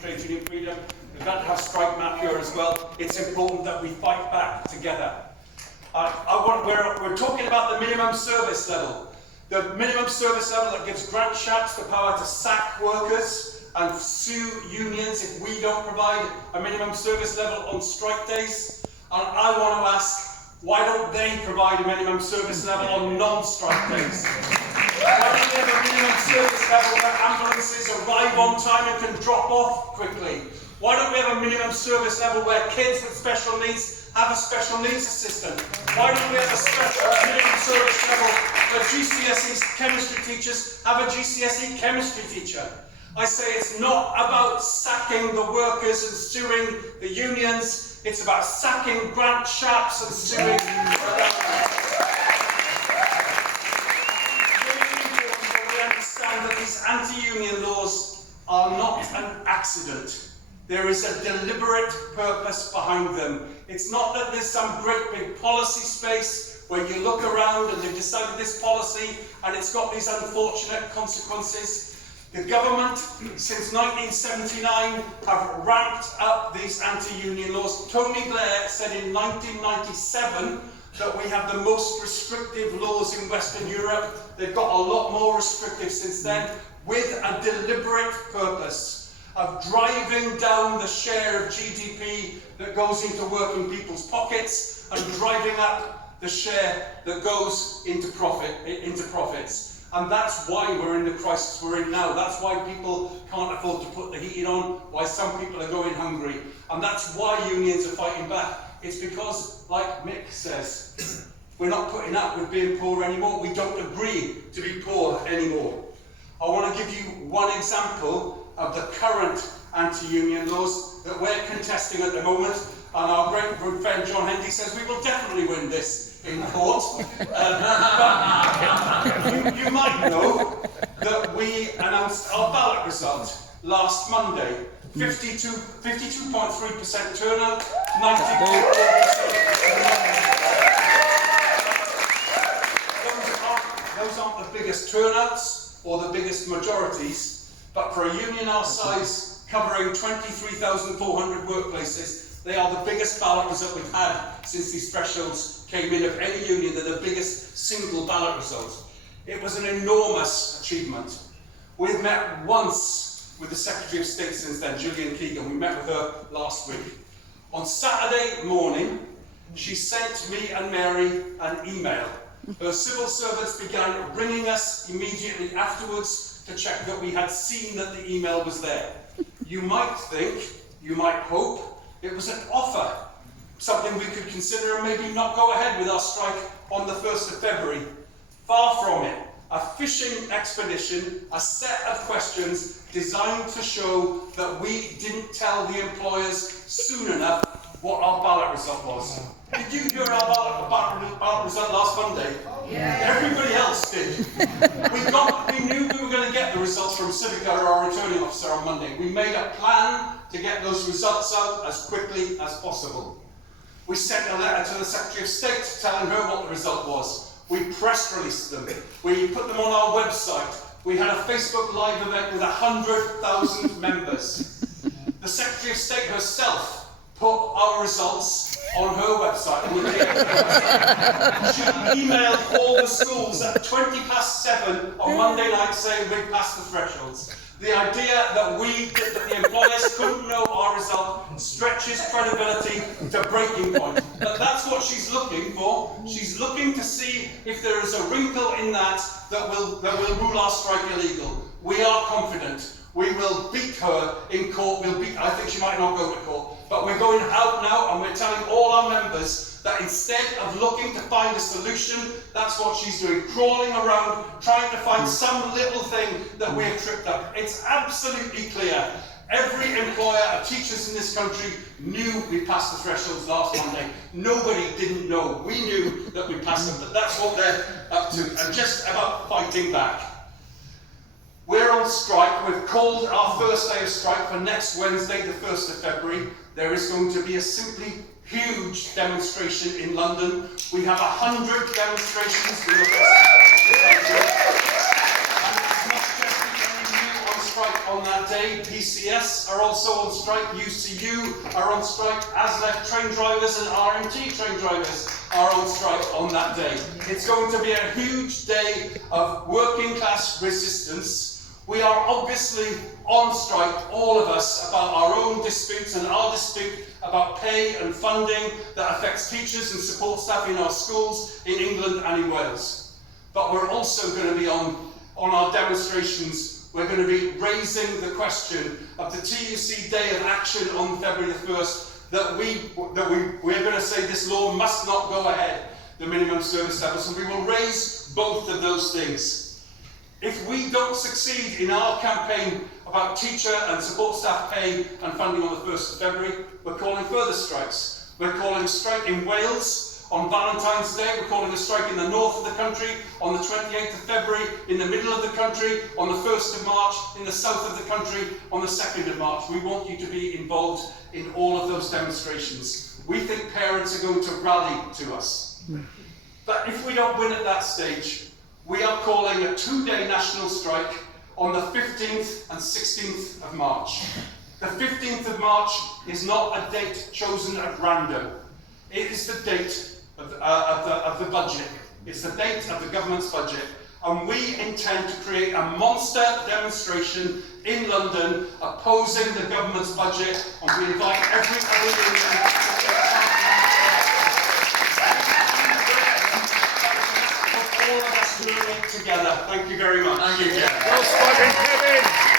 trade union freedom. We've got to have strike map here as well. It's important that we fight back together. We're talking about the minimum service level. The minimum service level that gives grant shops the power to sack workers and sue unions if we don't provide a minimum service level on strike days. And I want to ask, why don't they provide a minimum service level on non-strike days? Why don't they have a minimum service level where ambulances arrive on time and can drop off quickly? Why don't we have a minimum service level where kids with special needs have a special needs assistant? Why don't we have a special minimum service level where GCSE chemistry teachers have a GCSE chemistry teacher? I say it's not about sacking the workers and suing the unions, it's about sacking grant shops and suing we understand that these anti-union laws are not an accident. There is a deliberate purpose behind them. It's not that there's some great big policy space where you look around and they've decided this policy and it's got these unfortunate consequences. The government, since 1979, have ramped up these anti-union laws. Tony Blair said in 1997 that we have the most restrictive laws in Western Europe. They've got a lot more restrictive since then, with a deliberate purpose of driving down the share of GDP that goes into working people's pockets and driving up the share that goes into profits. And that's why we're in the crisis we're in now. That's why people can't afford to put the heating on, why some people are going hungry. And that's why unions are fighting back. It's because, like Mick says, we're not putting up with being poor anymore. We don't agree to be poor anymore. I want to give you one example of the current anti-union laws that we're contesting at the moment. And our great friend John Hendy says we will definitely win this in court. But you might know that we announced our ballot result last Monday. 52.3% turnout, 94%. Those aren't the biggest turnouts or the biggest majorities, but for a union our size, covering 23,400 workplaces, they are the biggest ballot result we've had since these thresholds came in of any union. They're the biggest single ballot result. It was an enormous achievement. We've met once with the Secretary of State since then, Gillian Keegan. We met with her last week. On Saturday morning, she sent me and Mary an email. Her civil servants began ringing us immediately afterwards to check that we had seen that the email was there. You might think, you might hope, it was an offer, something we could consider and maybe not go ahead with our strike on the 1st of February. Far from it. A fishing expedition, a set of questions designed to show that we didn't tell the employers soon enough what our ballot result was. Did you hear our ballot result last Monday? Yeah. Everybody else did. We knew we were going to get the results from Civica, our returning officer, on Monday. We made a plan to get those results out as quickly as possible. We sent a letter to the Secretary of State telling her what the result was. We press released them. We put them on our website. We had a Facebook Live event with 100,000 members. The Secretary of State herself put our results on her website. She emailed all the schools at 7:20 on Monday night saying we'd passed the thresholds. The idea that the employers couldn't know our result stretches credibility to breaking point. But that's what she's looking for. She's looking to see if there is a wrinkle in that will rule our strike illegal. We are confident. We will beat her in court. I think she might not go to court. But we're going out now and we're telling all our members that instead of looking to find a solution, that's what she's doing, crawling around, trying to find some little thing that we're tripped up. It's absolutely clear. Every employer of teachers in this country knew we passed the thresholds last Monday. Nobody didn't know. We knew that we passed them, but that's what they're up to. And just about fighting back. We're on strike. We've called our first day of strike for next Wednesday, the 1st of February. There is going to be a simply huge demonstration in London. We have 100 demonstrations in the rest of the country. And it's not just the NEU on strike on that day. PCS are also on strike. UCU are on strike. ASLEF train drivers and RMT train drivers are on strike on that day. It's going to be a huge day of working class resistance. We are obviously on strike, all of us, about our own disputes and our dispute about pay and funding that affects teachers and support staff in our schools in England and in Wales. But we're also going to be on our demonstrations, we're going to be raising the question of the TUC Day of Action on February the 1st, that we're going to say this law must not go ahead, the minimum service levels, and we will raise both of those things. If we don't succeed in our campaign about teacher and support staff pay and funding on the 1st of February, we're calling further strikes. We're calling a strike in Wales on Valentine's Day, we're calling a strike in the north of the country on the 28th of February, in the middle of the country on the 1st of March, in the south of the country on the 2nd of March. We want you to be involved in all of those demonstrations. We think parents are going to rally to us. But if we don't win at that stage, we are calling a 2-day national strike on the 15th and 16th of March. The 15th of March is not a date chosen at random. It is the date of the budget. It's the date of the government's budget. And we intend to create a monster demonstration in London opposing the government's budget, and we invite every other union all of us doing it together. Thank you very much. Thank you, Kevin. Well spoken, Kevin.